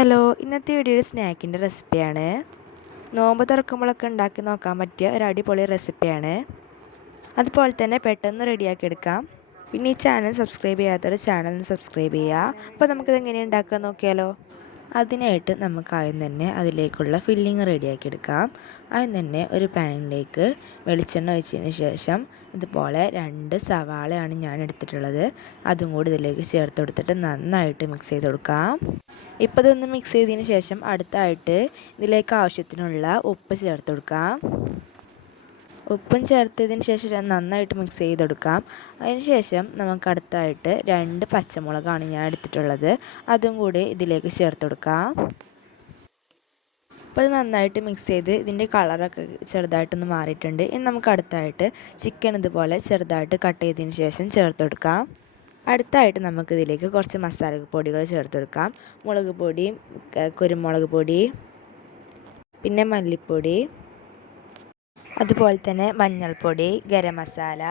Hello, ഇന്നത്തെ വീഡിയോയുടെ സ്നാക്കിൻ്റെ റെസിപ്പിയാണ്. നോമ്പ് തുറക്കുമ്പോഴൊക്കെ ഉണ്ടാക്കി നോക്കാൻ പറ്റിയ ഒരു അടിപൊളി റെസിപ്പിയാണ്. അതുപോലെ തന്നെ പെട്ടെന്ന് റെഡിയാക്കി എടുക്കാം. പിന്നെ ഈ ചാനൽ സബ്സ്ക്രൈബ് ചെയ്യാത്തവർ ചാനൽ സബ്സ്ക്രൈബ് ചെയ്യുക. അപ്പോൾ നമുക്കിത് എങ്ങനെയാണ് ഉണ്ടാക്കുക നോക്കിയാലോ. അതിനായിട്ട് നമുക്ക് ആദ്യം തന്നെ അതിലേക്കുള്ള ഫില്ലിങ് റെഡിയാക്കി എടുക്കാം. ആദ്യം തന്നെ ഒരു പാനിലേക്ക് വെളിച്ചെണ്ണ ഒഴിച്ചതിന് ശേഷം ഇതുപോലെ 2 സവാളയാണ് ഞാൻ എടുത്തിട്ടുള്ളത്. അതും കൂടി ഇതിലേക്ക് ചേർത്ത് കൊടുത്തിട്ട് നന്നായിട്ട് മിക്സ് ചെയ്ത് കൊടുക്കാം. ഇപ്പോൾ ഇതൊന്ന് മിക്സ് ചെയ്തതിന് ശേഷം അടുത്തായിട്ട് ഇതിലേക്ക് ആവശ്യത്തിനുള്ള ഉപ്പ് ചേർത്ത് കൊടുക്കാം. ഉപ്പും ചേർത്തതിന് ശേഷം നന്നായിട്ട് മിക്സ് ചെയ്തെടുക്കാം. അതിന് ശേഷം നമുക്ക് അടുത്തായിട്ട് 2 പച്ചമുളകാണ് ഞാൻ എടുത്തിട്ടുള്ളത്. അതും കൂടി ഇതിലേക്ക് ചേർത്ത് കൊടുക്കാം. അപ്പോൾ ഇത് നന്നായിട്ട് മിക്സ് ചെയ്ത് ഇതിൻ്റെ കളറൊക്കെ ചെറുതായിട്ടൊന്ന് മാറിയിട്ടുണ്ട്. ഇനി നമുക്ക് അടുത്തായിട്ട് ചിക്കൻ ഇതുപോലെ ചെറുതായിട്ട് കട്ട് ചെയ്തതിന് ശേഷം ചേർത്ത് കൊടുക്കാം. അടുത്തായിട്ട് നമുക്കിതിലേക്ക് കുറച്ച് മസാലപ്പൊടികൾ ചേർത്ത് കൊടുക്കാം. മുളക് പൊടി, കുരുമുളക് പൊടി, പിന്നെ മല്ലിപ്പൊടി, അതുപോലെ തന്നെ മഞ്ഞൾപ്പൊടി, ഗരം മസാല,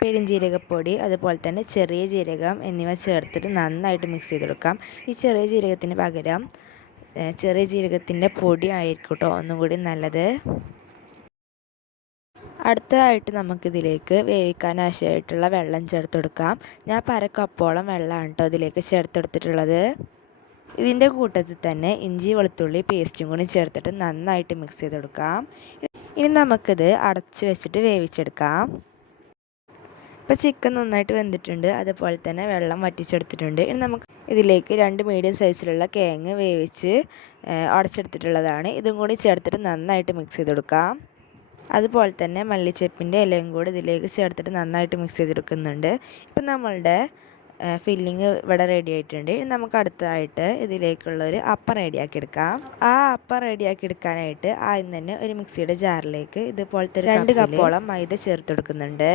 പെരുംജീരകപ്പൊടി, അതുപോലെ തന്നെ ചെറിയ ജീരകം എന്നിവ ചേർത്തിട്ട് നന്നായിട്ട് മിക്സ് ചെയ്ത് കൊടുക്കാം. ഈ ചെറിയ ജീരകത്തിന് പകരം ചെറിയ ജീരകത്തിൻ്റെ പൊടി ആയിരിക്കും കേട്ടോ ഒന്നും കൂടി നല്ലത്. അടുത്തതായിട്ട് നമുക്കിതിലേക്ക് വേവിക്കാൻ ആവശ്യമായിട്ടുള്ള വെള്ളം ചേർത്ത് കൊടുക്കാം. ഞാൻ 1/2 കപ്പോളം വെള്ളമാണ് കേട്ടോ ഇതിലേക്ക് ചേർത്തെടുത്തിട്ടുള്ളത്. ഇതിൻ്റെ കൂട്ടത്തിൽ തന്നെ ഇഞ്ചി വെളുത്തുള്ളി പേസ്റ്റും കൂടി ചേർത്തിട്ട് നന്നായിട്ട് മിക്സ് ചെയ്ത് കൊടുക്കാം. ഇനി നമുക്കിത് അടച്ച് വെച്ചിട്ട് വേവിച്ചെടുക്കാം. ഇപ്പോൾ ചിക്കൻ നന്നായിട്ട് വെന്തിട്ടുണ്ട്, അതുപോലെ തന്നെ വെള്ളം വറ്റിച്ചെടുത്തിട്ടുണ്ട്. ഇനി നമുക്ക് ഇതിലേക്ക് 2 മീഡിയം സൈസിലുള്ള കിഴങ്ങ് വേവിച്ച് ഉടച്ചെടുത്തിട്ടുള്ളതാണ്. ഇതും കൂടി ചേർത്തിട്ട് നന്നായിട്ട് മിക്സ് ചെയ്ത് കൊടുക്കാം. അതുപോലെ തന്നെ മല്ലിച്ചപ്പിൻ്റെ ഇലയും കൂടി ഇതിലേക്ക് ചേർത്തിട്ട് നന്നായിട്ട് മിക്സ് ചെയ്തെടുക്കുന്നുണ്ട്. ഇപ്പം നമ്മളുടെ ഫില്ലിങ് ഇവിടെ റെഡി ആയിട്ടുണ്ട്. ഇനി നമുക്ക് അടുത്തതായിട്ട് ഇതിലേക്കുള്ളൊരു അപ്പം റെഡിയാക്കി എടുക്കാം. ആ അപ്പം റെഡിയാക്കി എടുക്കാനായിട്ട് ആദ്യം തന്നെ ഒരു മിക്സിയുടെ ജാറിലേക്ക് ഇതുപോലത്തെ 2 കപ്പോളം മൈദ ചേർത്ത് കൊടുക്കുന്നുണ്ട്.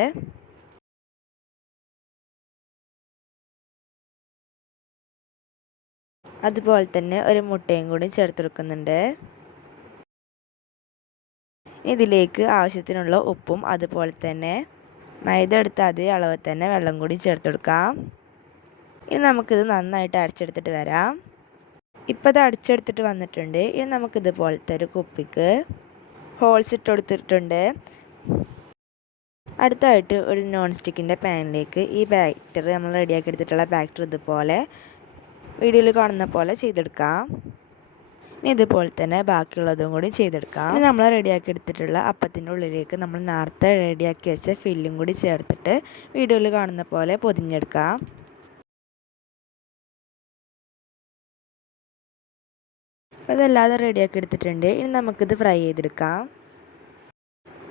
അതുപോലെ തന്നെ ഒരു മുട്ടയും കൂടി ചേർത്ത് കൊടുക്കുന്നുണ്ട്. ഇതിലേക്ക് ആവശ്യത്തിനുള്ള ഉപ്പും അതുപോലെ തന്നെ മൈദ എടുത്ത അതേ അളവ് തന്നെ വെള്ളം കൂടി ചേർത്ത് കൊടുക്കാം. ഇനി നമുക്കിത് നന്നായിട്ട് അടിച്ചെടുത്തിട്ട് വരാം. ഇപ്പോൾ ഇത് അടിച്ചെടുത്തിട്ട് വന്നിട്ടുണ്ട്. ഇനി നമുക്കിതുപോലത്തെ ഒരു കുപ്പിക്ക് ഹോൾസ് ഇട്ട് കൊടുത്തിട്ടുണ്ട്. അടുത്തായിട്ട് ഒരു നോൺ സ്റ്റിക്കിൻ്റെ പാനിലേക്ക് ഈ ബാറ്റർ നമ്മൾ റെഡിയാക്കി എടുത്തിട്ടുള്ള ബാറ്റർ ഇതുപോലെ വീഡിയോയിൽ കാണുന്ന പോലെ ചെയ്തെടുക്കാം. ഇനി ഇതുപോലെ തന്നെ ബാക്കിയുള്ളതും കൂടി ചെയ്തെടുക്കാം. ഇനി നമ്മൾ റെഡിയാക്കി എടുത്തിട്ടുള്ള അപ്പത്തിൻ്റെ ഉള്ളിലേക്ക് നമ്മൾ നേരത്തെ റെഡിയാക്കി വെച്ച ഫില്ലും കൂടി ചേർത്തിട്ട് വീഡിയോയിൽ കാണുന്ന പോലെ പൊതിഞ്ഞെടുക്കാം. അപ്പോൾ ഇതല്ലാതെ റെഡിയാക്കി എടുത്തിട്ടുണ്ട്. ഇനി നമുക്കിത് ഫ്രൈ ചെയ്തെടുക്കാം.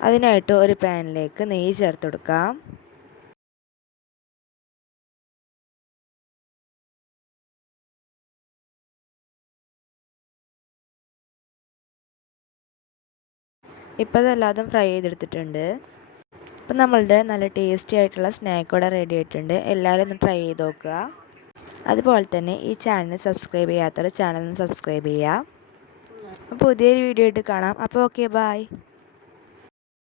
അതിനായിട്ട് ഒരു പാനിലേക്ക് നെയ്യ് ചേർത്ത് കൊടുക്കാം. ഇപ്പോൾ ഇതെല്ലാതും ഫ്രൈ ചെയ്തെടുത്തിട്ടുണ്ട്. ഇപ്പം നമ്മളുടെ നല്ല ടേസ്റ്റി ആയിട്ടുള്ള സ്നാക്ക് ഇവിടെ റെഡി ആയിട്ടുണ്ട്. എല്ലാവരും ഒന്ന് ട്രൈ ചെയ്ത് നോക്കുക. അതുപോലെ തന്നെ ഈ ചാനൽ സബ്സ്ക്രൈബ് ചെയ്യാത്തവർ ചാനൽ സബ്സ്ക്രൈബ് ചെയ്യുക. പുതിയൊരു വീഡിയോ ആയിട്ട് കാണാം. അപ്പോൾ ഓക്കെ, ബൈ.